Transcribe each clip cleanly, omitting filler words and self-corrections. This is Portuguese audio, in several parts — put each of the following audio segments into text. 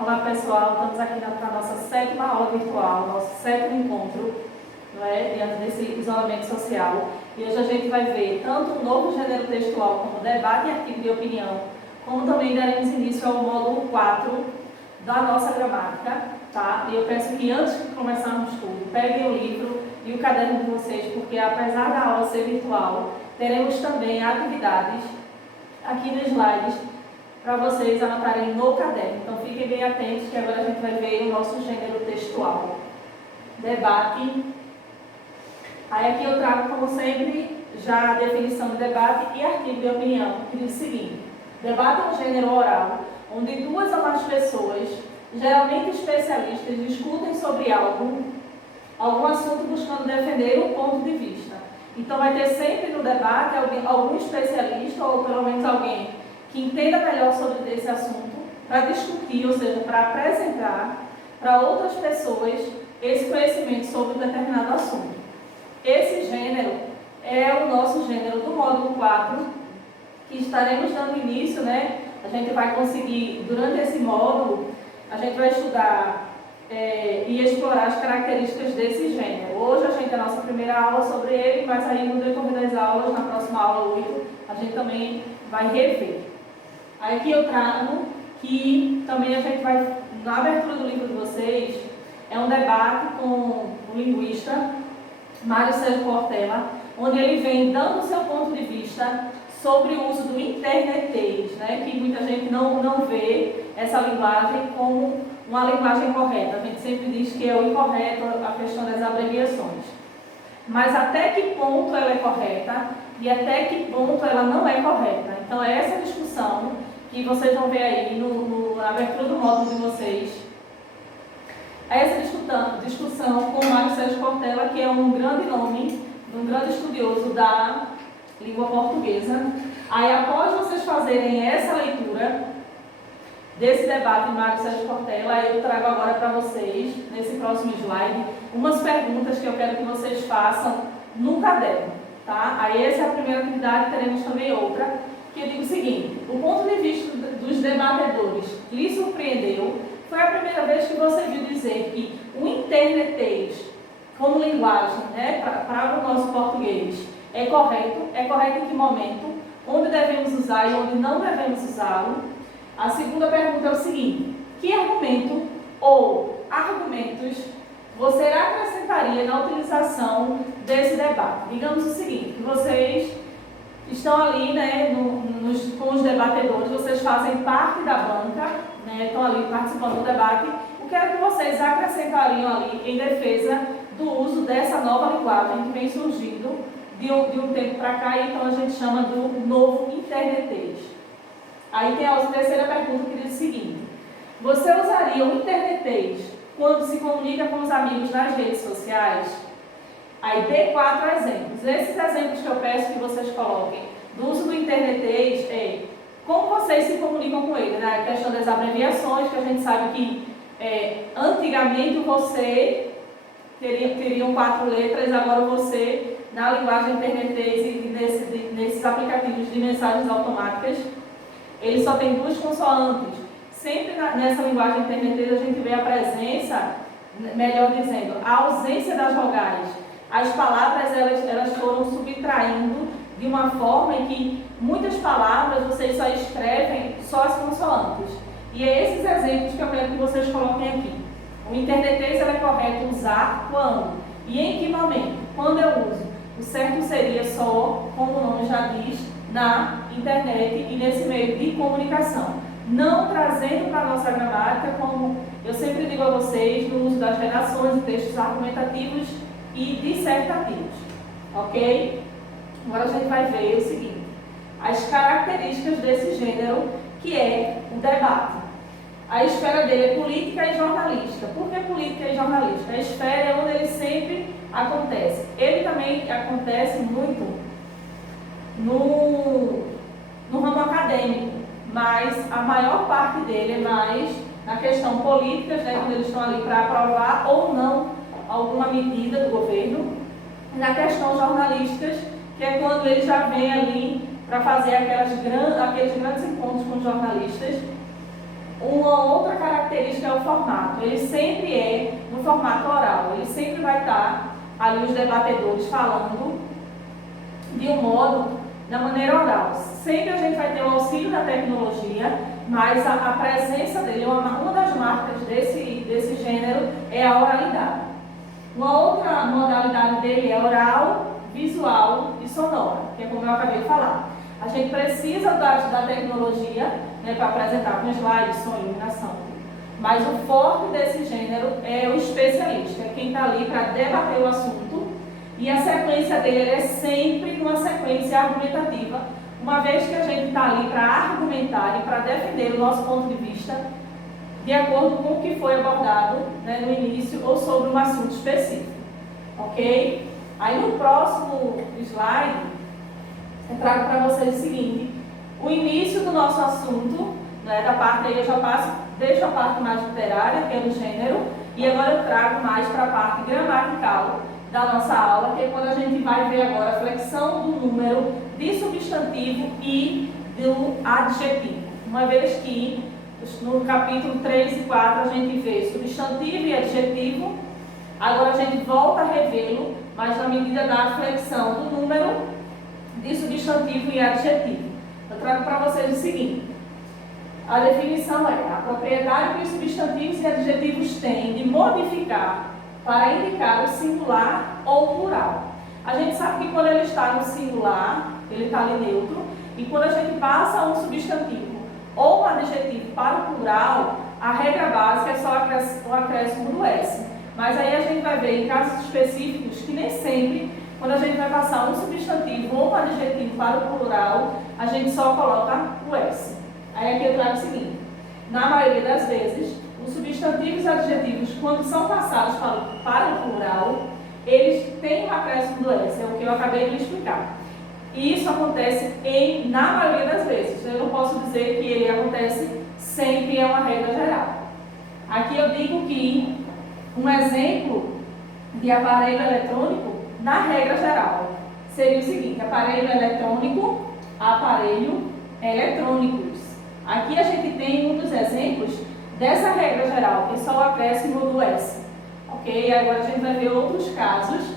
Olá pessoal, estamos aqui para a nossa 7ª aula virtual, nosso 7º encontro, não é? Diante desse isolamento social. E hoje a gente vai ver tanto um novo gênero textual como debate e artigo de opinião, como também daremos início ao módulo 4 da nossa gramática, tá? E eu peço que antes de começarmos tudo, peguem o livro e o caderno de vocês, porque apesar da aula ser virtual, teremos também atividades aqui nos slides para vocês anotarem no caderno. Então fiquem bem atentos que agora a gente vai ver o nosso gênero textual. Debate. Aí aqui eu trago, como sempre, já a definição de debate e artigo de opinião, que diz o seguinte: debate é um gênero oral, onde duas ou mais pessoas, geralmente especialistas, discutem sobre algum assunto buscando defender um ponto de vista. Então vai ter sempre no debate algum especialista, ou pelo menos alguém que entenda melhor sobre esse assunto, para discutir, ou seja, para apresentar para outras pessoas esse conhecimento sobre um determinado assunto. Esse gênero é o nosso gênero do módulo 4, que estaremos dando início, né? A gente vai conseguir, durante esse módulo, a gente vai estudar e explorar as características desse gênero. Hoje a gente tem a nossa primeira aula sobre ele, mas aí no decorrer das aulas, na próxima aula 8, a gente também vai rever. Aí aqui eu trago que também a gente vai, na abertura do livro de vocês, é um debate com o linguista Mário Sérgio Cortella, onde ele vem dando o seu ponto de vista sobre o uso do internetês, né, que muita gente não vê essa linguagem como uma linguagem correta. A gente sempre diz que é o incorreto a questão das abreviações. Mas até que ponto ela é correta e até que ponto ela não é correta. Então é essa discussão que vocês vão ver aí na abertura do módulo de vocês. É essa discussão com o Mário Sérgio Cortella, que é um grande nome, um grande estudioso da língua portuguesa. Aí após vocês fazerem essa leitura desse debate de Mário Sérgio Cortella, eu trago agora para vocês, nesse próximo slide, umas perguntas que eu quero que vocês façam no caderno, tá? Aí essa é a primeira atividade, teremos também outra, que eu digo o seguinte: o ponto de vista dos debatedores lhe surpreendeu? Foi a primeira vez que você viu dizer que o internetês, como linguagem, né, para o nosso português, é correto? É correto em que momento? Onde devemos usar e onde não devemos usá-lo? A segunda pergunta é o seguinte: que argumento ou argumentos você acrescentaria na utilização desse debate? Digamos o seguinte, que vocês estão ali, né, com os debatedores, vocês fazem parte da banca, né, estão ali participando do debate. O que é que vocês acrescentariam ali em defesa do uso dessa nova linguagem que vem surgindo de um tempo para cá, e então a gente chama do novo internetês? Aí tem a terceira pergunta, que diz o seguinte: você usaria o internetês quando se comunica com os amigos nas redes sociais? Aí dê 4 exemplos. Esses exemplos que eu peço que vocês coloquem do uso do internetês é como vocês se comunicam com ele, né? A questão das abreviações, que a gente sabe que antigamente o você teriam 4 letras, agora o você, na linguagem internetês e nesses aplicativos de mensagens automáticas, ele só tem 2 consoantes. Sempre nessa linguagem internetês a gente vê a presença, melhor dizendo, a ausência das vogais. As palavras elas foram subtraindo de uma forma em que muitas palavras vocês só escrevem só as consoantes. E é esses exemplos que eu quero que vocês coloquem aqui. O internetês é correto usar quando? E em que momento? Quando eu uso? O certo seria só, como o nome já diz, na internet e nesse meio de comunicação. Não trazendo para a nossa gramática, como eu sempre digo a vocês, no uso das redações, de textos argumentativos e dissertativos, ok? Agora a gente vai ver o seguinte: as características desse gênero, que é o debate. A esfera dele é política e jornalística. Por que política e jornalística? A esfera é onde ele sempre acontece. Ele também acontece muito no ramo acadêmico, mas a maior parte dele é mais na questão política, né, quando eles estão ali para aprovar ou não alguma medida do governo, e na questão jornalísticas, que é quando ele já vem ali para fazer aqueles grandes encontros com jornalistas. Uma outra característica característica é o formato. Ele sempre é no formato oral. Ele sempre vai estar ali os debatedores falando de um modo, da maneira oral. Sempre a gente vai ter o auxílio da tecnologia, mas a presença dele, uma das marcas desse gênero é a oralidade. Uma outra modalidade dele é oral, visual e sonora, que é como eu acabei de falar. A gente precisa da tecnologia, né, para apresentar com slides, som, iluminação. Mas o forte desse gênero é o especialista, é quem está ali para debater o assunto. E a sequência dele é sempre uma sequência argumentativa, uma vez que a gente está ali para argumentar e para defender o nosso ponto de vista, de acordo com o que foi abordado, né, no início ou sobre um assunto específico. Ok? Aí no próximo slide, eu trago para vocês o seguinte: o início do nosso assunto, né, da parte aí eu já deixo a parte mais literária, que é do gênero, e agora eu trago mais para a parte gramatical da nossa aula, que é quando a gente vai ver agora a flexão do número de substantivo e do adjetivo. Uma vez que no capítulo 3 e 4 a gente vê substantivo e adjetivo, agora a gente volta a revê-lo, mas na medida da flexão do número de substantivo e adjetivo. Eu trago para vocês o seguinte: a definição é a propriedade que os substantivos e adjetivos têm de modificar para indicar o singular ou o plural. A gente sabe que quando ele está no singular, ele está ali neutro, e quando a gente passa um substantivo ou um adjetivo para o plural, a regra básica é só o acréscimo do S. Mas aí a gente vai ver em casos específicos que nem sempre, quando a gente vai passar um substantivo ou um adjetivo para o plural, a gente só coloca o S. Aí aqui eu trago o seguinte: na maioria das vezes, os substantivos e adjetivos, quando são passados para o plural, eles têm um acréscimo do S, é o que eu acabei de explicar. E isso acontece na maioria das vezes. Eu não posso dizer que ele acontece sempre, é uma regra geral. Aqui eu digo que um exemplo de aparelho eletrônico, na regra geral, seria o seguinte: aparelho eletrônico, aparelho eletrônicos. Aqui a gente tem um dos exemplos dessa regra geral, que é só o acréscimo do S. Ok? Agora a gente vai ver outros casos,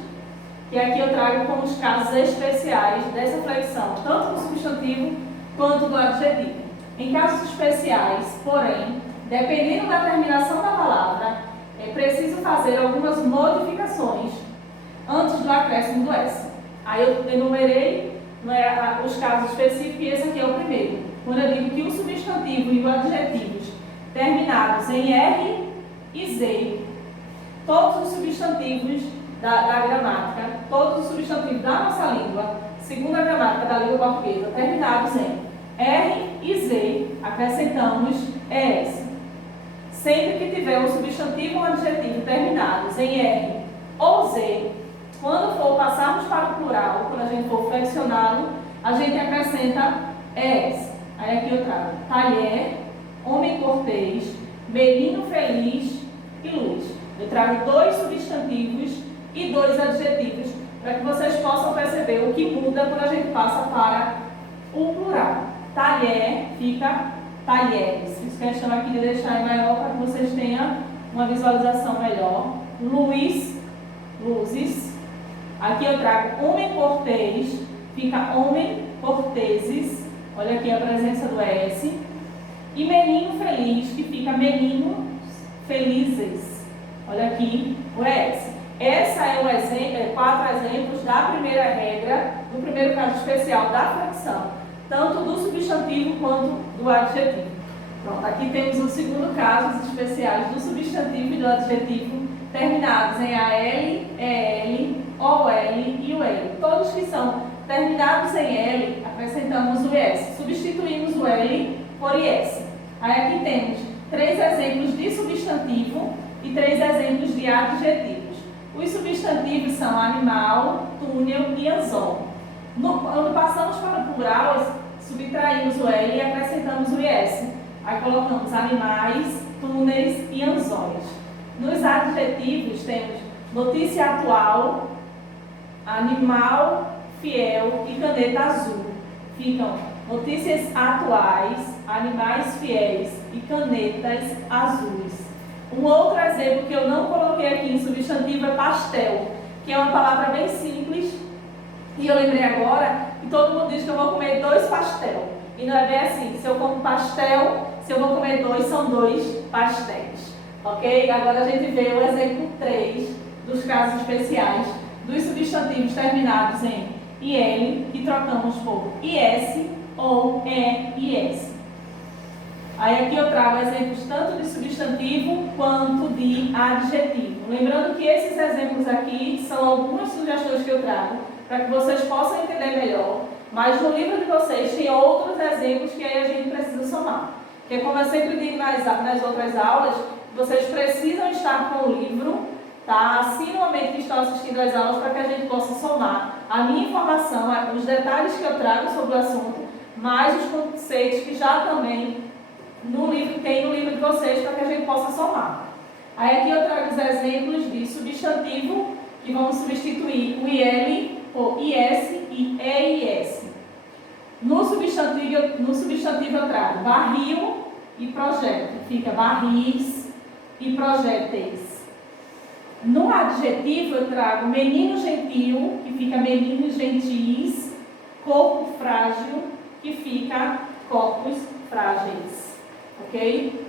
que aqui eu trago como os casos especiais dessa flexão, tanto do substantivo quanto do adjetivo. Em casos especiais, porém, dependendo da terminação da palavra, é preciso fazer algumas modificações antes do acréscimo do S. Aí eu enumerei, né, os casos específicos, e esse aqui é o primeiro. Quando eu digo que o substantivo e o adjetivo terminados em R e Z, todos os substantivos da gramática, todos os substantivos da nossa língua, segundo a gramática da língua portuguesa, terminados em R e Z, acrescentamos ES. Sempre que tiver um substantivo ou um adjetivo terminados em R ou Z, quando for passarmos para o plural, quando a gente for flexioná-lo, a gente acrescenta ES. Aí aqui eu trago talher, homem cortês, menino feliz e luz. Eu trago 2 substantivos e 2 adjetivos para que vocês possam perceber o que muda quando a gente passa para o plural. Talher fica talheres. Fiz questão aqui de deixar em maior para que vocês tenham uma visualização melhor. Luz, luzes. Aqui eu trago homem cortês, fica homem corteses. Olha aqui a presença do S. E menino feliz, que fica meninos felizes. Olha aqui o S. Essa é 4 exemplos da primeira regra, do primeiro caso especial da flexão, tanto do substantivo quanto do adjetivo. Pronto, aqui temos o segundo caso, os especiais do substantivo e do adjetivo, terminados em AL, EL, OL e UL. Todos que são terminados em L, acrescentamos o IS. Substituímos o L por IS. Aí aqui temos 3 exemplos de substantivo e 3 exemplos de adjetivos. Os substantivos são animal, túnel e anzol. Quando passamos para o plural, subtraímos o L e acrescentamos o IS. Aí colocamos animais, túneis e anzóis. Nos adjetivos temos notícia atual, animal, fiel e caneta azul. Ficam notícias atuais, animais fiéis e canetas azuis. Um outro exemplo que eu não coloquei aqui em substantivo é pastel, que é uma palavra bem simples. E eu lembrei agora que todo mundo diz que eu vou comer 2 pastel. E não é bem assim. Se eu como pastel, se eu vou comer 2, são 2 pastéis. Ok? Agora a gente vê o exemplo 3 dos casos especiais dos substantivos terminados em IL, que trocamos por IS ou EIS. Aí aqui eu trago exemplos tanto de substantivo quanto de adjetivo. Lembrando que esses exemplos aqui são algumas sugestões que eu trago para que vocês possam entender melhor, mas no livro de vocês tem outros exemplos que aí a gente precisa somar. Porque como eu sempre digo nas outras aulas, vocês precisam estar com o livro, tá? Assim no momento que estão assistindo às aulas, para que a gente possa somar a minha informação, os detalhes que eu trago sobre o assunto, mais os conceitos que já também tem no livro de vocês, para que a gente possa somar. Aí aqui eu trago os exemplos de substantivo, que vamos substituir o IL por IS e EIS. No substantivo eu trago barril e projétil, fica barris e projéteis. No adjetivo eu trago menino gentil, que fica meninos gentis, corpo frágil, que fica corpos frágeis. Ok?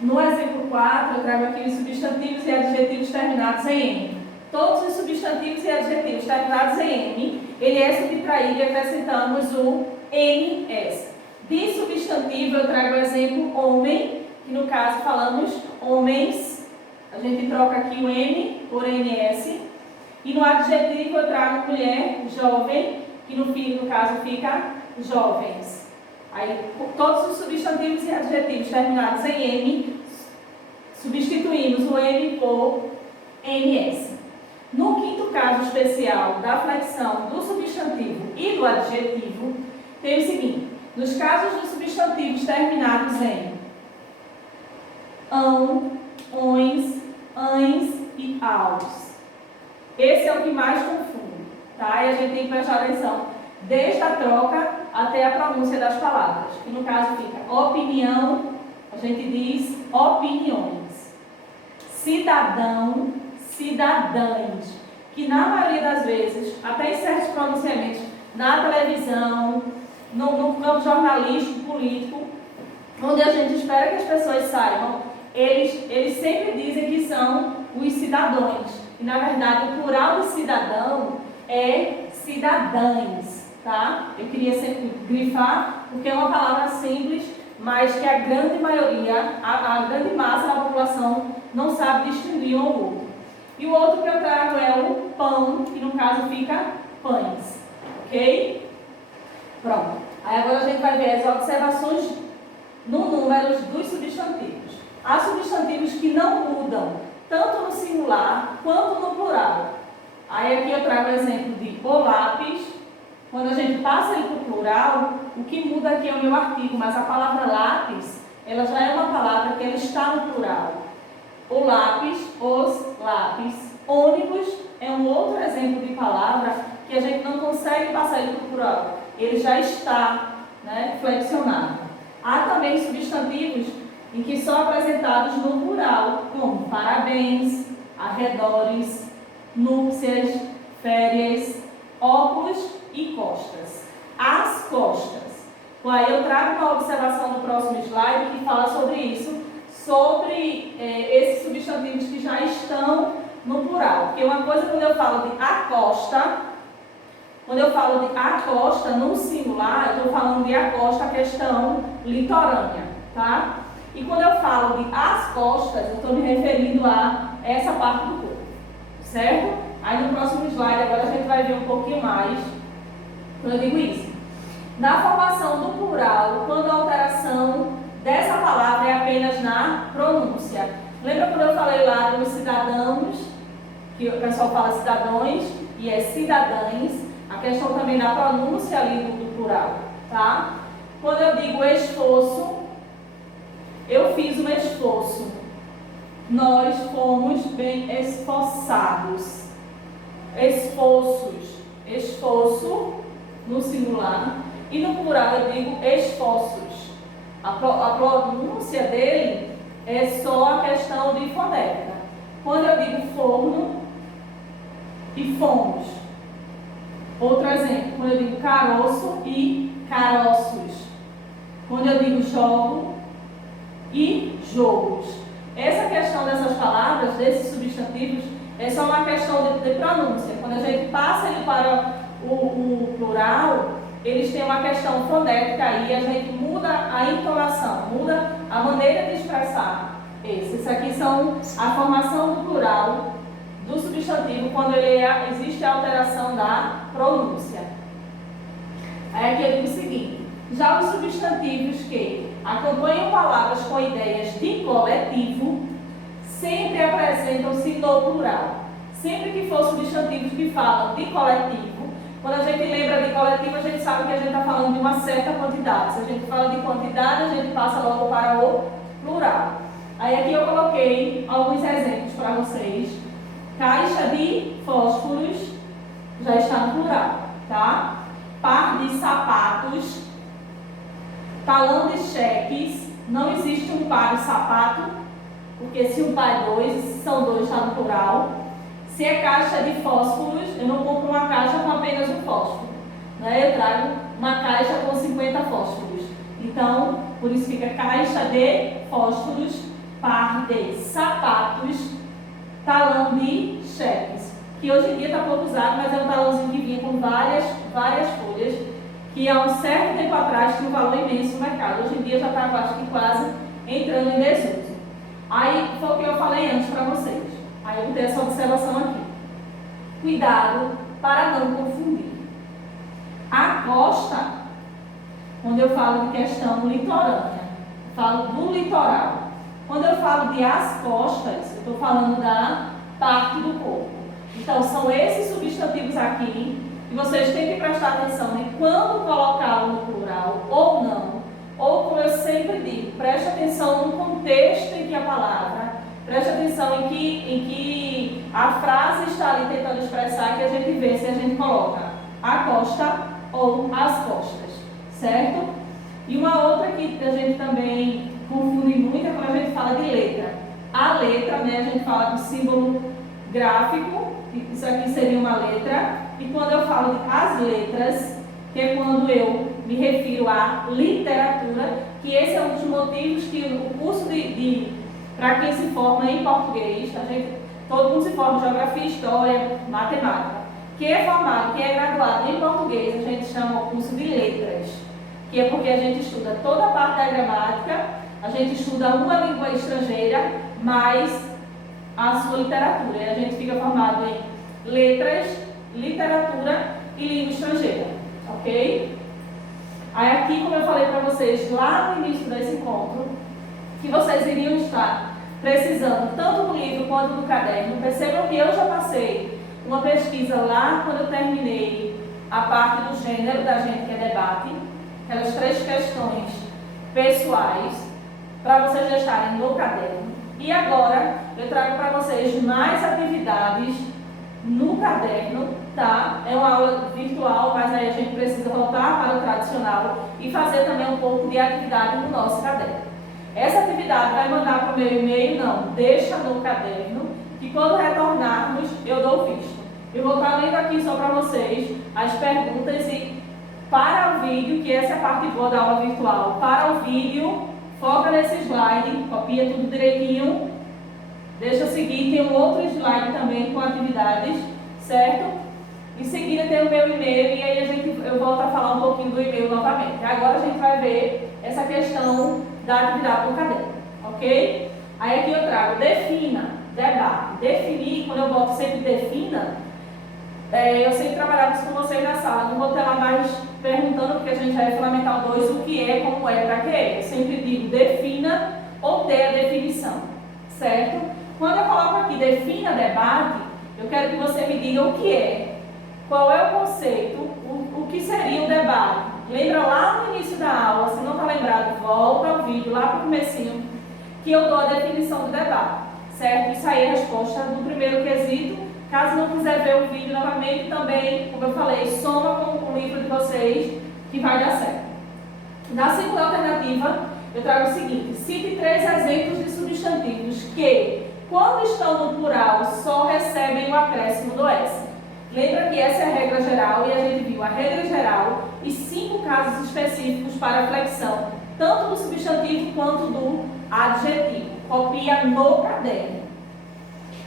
No exemplo 4 eu trago aqui os substantivos e adjetivos terminados em M. Todos os substantivos e adjetivos terminados em M, ele é subtraído e acrescentamos o NS. De substantivo eu trago o exemplo homem, que no caso falamos homens, a gente troca aqui o M por NS. E no adjetivo eu trago mulher, jovem, que no caso fica jovens. Aí todos os substantivos e adjetivos terminados em M, substituímos o M por NS. No quinto caso especial da flexão do substantivo e do adjetivo, tem o seguinte: nos casos dos substantivos terminados em ão, ões, ães e aos, esse é o que mais confunde, tá? E a gente tem que prestar atenção desde a troca até a pronúncia das palavras, que no caso fica opinião, a gente diz opiniões, cidadão, cidadãs, que na maioria das vezes, até em certos pronunciamentos, na televisão, no campo jornalístico, político, onde a gente espera que as pessoas saibam, eles sempre dizem que são os cidadãos. E na verdade o plural de cidadão é cidadãs, tá? Eu queria sempre grifar, porque é uma palavra simples, mas que a grande maioria, a grande massa da população não sabe distinguir um ao outro. E o outro que eu trago é o pão, que no caso fica pães, ok? Pronto. Aí agora a gente vai ver as observações no número dos substantivos. Há substantivos que não mudam, tanto no singular quanto no plural. Aí aqui eu trago o exemplo de o lápis. Quando a gente passa ele para o plural, o que muda aqui é o meu artigo, mas a palavra lápis, ela já é uma palavra que ela está no plural. O lápis, os lápis. Ônibus é um outro exemplo de palavra que a gente não consegue passar ele para o plural. Ele já está, né, flexionado. Há também substantivos em que são apresentados no plural, como parabéns, arredores, núpcias, férias, óculos e costas. As costas. Aí eu trago uma observação no próximo slide que fala sobre isso, sobre esses substantivos que já estão no plural. Porque uma coisa, quando eu falo de acosta, no singular, eu estou falando de acosta, a questão litorânea, tá? E quando eu falo de as costas, eu estou me referindo a essa parte do corpo, certo? Aí no próximo slide, agora a gente vai ver um pouquinho mais quando eu digo isso. Na formação do plural, quando a alteração dessa palavra é apenas na pronúncia. Lembra quando eu falei lá dos cidadãos, que o pessoal fala cidadãos e é cidadãs? A questão também da pronúncia ali do plural, tá? Quando eu digo esforço, eu fiz um esforço. Nós fomos bem esforçados. Esforços. Esforço no singular. E no plural eu digo esforços. A pronúncia dele é só a questão de fonética. Quando eu digo forno e fomos. Outro exemplo, quando eu digo caroço e caroços. Quando eu digo jogo e jogos. Essa questão dessas palavras, desses substantivos, é só uma questão de pronúncia. Quando a gente passa ele para o plural, eles têm uma questão fonética aí, a gente muda a entonação, muda a maneira de expressar. Esses aqui são a formação do plural do substantivo quando existe a alteração da pronúncia. Aí aqui eu digo o seguinte: já os substantivos que acompanham palavras com ideias de coletivo sempre apresentam-se no plural. Sempre que for substantivos que falam de coletivo, quando a gente lembra de coletivo, a gente sabe que a gente está falando de uma certa quantidade. Se a gente fala de quantidade, a gente passa logo para o plural. Aí aqui eu coloquei alguns exemplos para vocês. Caixa de fósforos já está no plural, tá? Par de sapatos, talão de cheques, não existe um par de sapato, porque se um par é dois, se são dois está no plural. Se é caixa de fósforos, eu não compro uma caixa com apenas um fósforo, né? Eu trago uma caixa com 50 fósforos. Então, por isso fica caixa de fósforos, par de sapatos, talão de cheques, que hoje em dia está pouco usado, mas é um talãozinho que vinha com várias folhas, que há um certo tempo atrás tinha um valor imenso no mercado. Hoje em dia já está, acho que quase entrando em desuso. Aí foi o que eu falei antes para vocês. Aí eu vou ter essa observação aqui. Cuidado para não confundir. A costa, quando eu falo de questão litorânea, falo do litoral. Quando eu falo de as costas, eu estou falando da parte do corpo. Então, são esses substantivos aqui que vocês têm que prestar atenção de quando colocá-lo no plural ou não. Ou, como eu sempre digo, preste atenção no contexto em que a palavra, preste atenção em que a frase está ali tentando expressar, que a gente vê se a gente coloca a costa ou as costas, certo? E uma outra que a gente também confunde muito é quando a gente fala de letra. A letra, né, a gente fala do símbolo gráfico, isso aqui seria uma letra, e quando eu falo de as letras, que é quando eu me refiro à literatura, que esse é um dos motivos que o curso para quem se forma em português, todo mundo se forma em geografia, história, matemática. Quem é formado, quem é graduado em português, a gente chama o curso de letras, que é porque a gente estuda toda a parte da gramática, a gente estuda uma língua estrangeira, mais a sua literatura. E a gente fica formado em letras, literatura e língua estrangeira, ok? Aí aqui, como eu falei para vocês lá no início desse encontro, que vocês iriam estar precisando tanto do livro quanto do caderno. Percebam que eu já passei uma pesquisa lá quando eu terminei a parte do gênero da gente, que é debate, aquelas 3 questões pessoais, para vocês já estarem no caderno. E agora eu trago para vocês mais atividades no caderno, tá? É uma aula virtual, mas aí a gente precisa voltar para o tradicional e fazer também um pouco de atividade no nosso caderno. Essa atividade vai mandar para o meu e-mail? Não, deixa no caderno, que quando retornarmos eu dou visto. Eu vou estar lendo aqui só para vocês as perguntas e para o vídeo, que essa é a parte boa da aula virtual, para o vídeo, foca nesse slide, copia tudo direitinho, deixa eu seguir, tem um outro slide também com atividades, certo? Em seguida tem o meu e-mail e aí eu volto a falar um pouquinho do e-mail novamente. Agora a gente vai ver essa questão da atividade do caderno, ok? Aí aqui eu trago defina, debate. Definir, quando eu boto sempre defina, eu sempre trabalhava isso com vocês na sala, não vou ter lá mais perguntando, porque a gente já é Fundamental 2, o que é, como é, para que é. Eu sempre digo defina ou dê a definição, certo? Quando eu coloco aqui defina debate, eu quero que você me diga o que é, qual é o conceito, o que seria o debate. Lembra lá no início da aula, se não está lembrado, volta ao vídeo lá para o comecinho, que eu dou a definição do debate, certo? Isso aí é a resposta do primeiro quesito. Caso não quiser ver o vídeo novamente, também, como eu falei, soma com o livro de vocês, que vai dar certo. Na segunda alternativa, eu trago o seguinte: cite 3 exemplos de substantivos que, quando estão no plural, só recebem o acréscimo do S. Lembra que essa é a regra geral e a gente viu a regra geral e 5 casos específicos para flexão, tanto do substantivo quanto do adjetivo. Copia no caderno.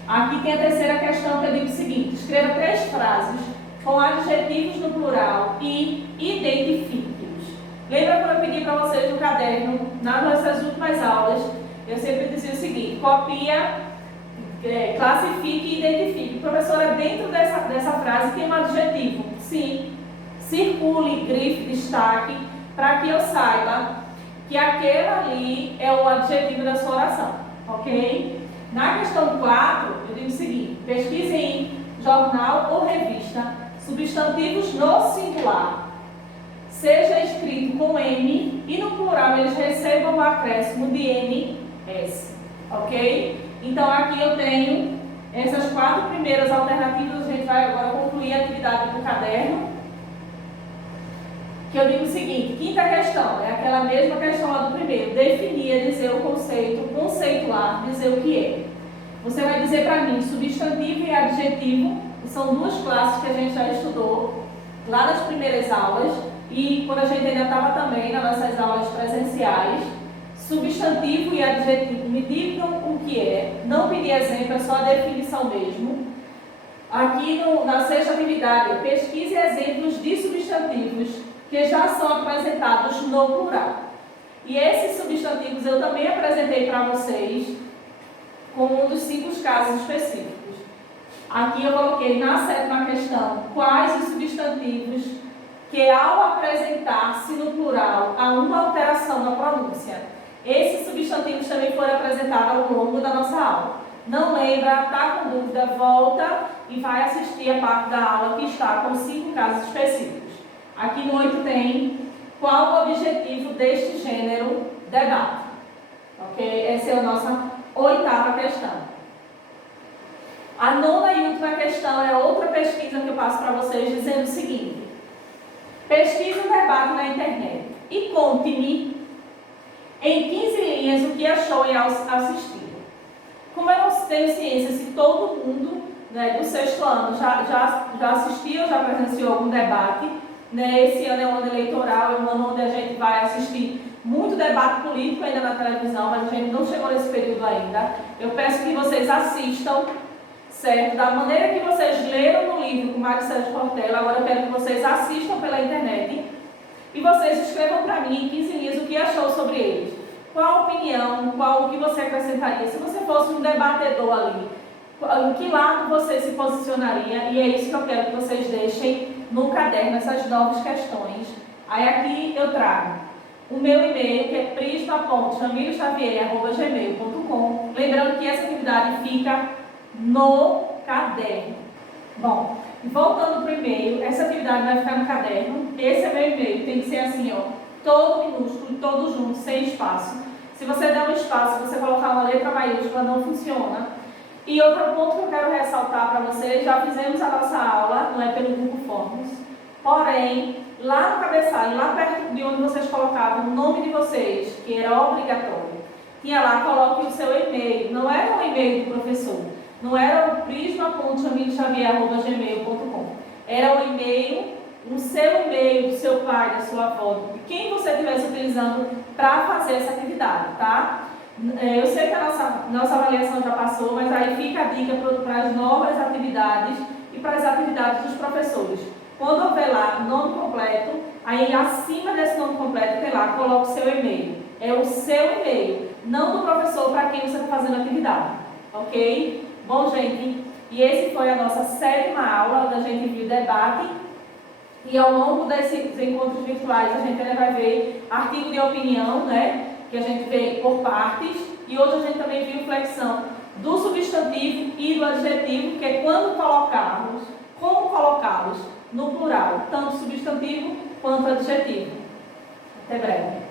Aqui tem a terceira questão que eu digo o seguinte: escreva 3 frases com adjetivos no plural e identifique-os. Lembra quando eu pedi para vocês no caderno, nas nossas últimas aulas, eu sempre dizia o seguinte: copia, classifique e identifique. Professora, dentro dessa frase tem um adjetivo. Sim. Circule, grife, destaque, para que eu saiba que aquele ali é o adjetivo da sua oração. Ok? Na questão 4, eu digo o seguinte: pesquise em jornal ou revista substantivos no singular. Seja escrito com M e no plural eles recebam o acréscimo de NS. Ok? Então, aqui eu tenho essas 4 primeiras alternativas. A gente vai agora concluir a atividade do caderno. Que eu digo o seguinte: quinta questão, é aquela mesma questão lá do primeiro. Definir é dizer o conceito, conceituar, dizer o que é. Você vai dizer para mim substantivo e adjetivo, que são 2 classes que a gente já estudou lá nas primeiras aulas. E quando a gente ainda estava também nas nossas aulas presenciais. Substantivo e adjetivo, me digam o que é, não pedir exemplo, é só a definição mesmo. Aqui na 6ª atividade, pesquise exemplos de substantivos que já são apresentados no plural. E esses substantivos eu também apresentei para vocês como um dos 5 casos específicos. Aqui eu coloquei na 7ª questão quais os substantivos que ao apresentar-se no plural há uma alteração na pronúncia. Esses substantivos também foram apresentados ao longo da nossa aula. Não lembra, está com dúvida, volta e vai assistir a parte da aula que está com 5 casos específicos. Aqui no 8 tem qual o objetivo deste gênero debate. Ok? Essa é a nossa 8ª questão. A 9ª e última questão é outra pesquisa que eu passo para vocês dizendo o seguinte: pesquise um debate na internet e conte-me em 15 linhas o que achou e assistiu. Como eu não tenho ciência se todo mundo, né, do 6º ano já assistiu, já presenciou algum debate, né? Esse ano é um ano eleitoral, é um ano onde a gente vai assistir muito debate político ainda na televisão, mas a gente não chegou nesse período ainda. Eu peço que vocês assistam, certo? Da maneira que vocês leram no livro com Mário Sérgio Cortella, agora eu quero que vocês assistam pela internet e vocês escrevam para mim em 15 linhas o que achou sobre eles. Qual a opinião, o que você acrescentaria? Se você fosse um debatedor ali, em que lado você se posicionaria? E é isso que eu quero que vocês deixem no caderno, essas 9 questões. Aí aqui eu trago o meu e-mail, que é prisma.jamilxavier@gmail.com. Lembrando que essa atividade fica no caderno. Bom, voltando para o e-mail, essa atividade vai ficar no caderno. Esse é meu e-mail, tem que ser assim, ó, todo minúsculo, todo junto, sem espaço. Se você der um espaço, você colocar uma letra maiúscula, não funciona. E outro ponto que eu quero ressaltar para vocês: já fizemos a nossa aula, não é pelo Google Forms, porém, lá no cabeçalho, lá perto de onde vocês colocavam o nome de vocês, que era obrigatório, tinha lá, coloque o seu e-mail. Não era o e-mail do professor, não era o prisma.jamilxavier@gmail.com, era o e-mail, o seu e-mail, do seu pai, da sua avó, de quem você estivesse utilizando para fazer essa atividade, tá? Eu sei que a nossa avaliação já passou, mas aí fica a dica para as novas atividades e para as atividades dos professores. Quando houver lá o nome completo, aí acima desse nome completo tem lá, coloque o seu e-mail. É o seu e-mail, não do professor para quem você está fazendo a atividade, ok? Bom, gente, e esse foi a nossa 7ª aula, onde a gente viu debate. E ao longo desses encontros virtuais a gente ainda vai ver artigo de opinião, né? Que a gente vê por partes. E hoje a gente também viu flexão do substantivo e do adjetivo, que é quando colocarmos, como colocá-los no plural, tanto substantivo quanto adjetivo. Até breve.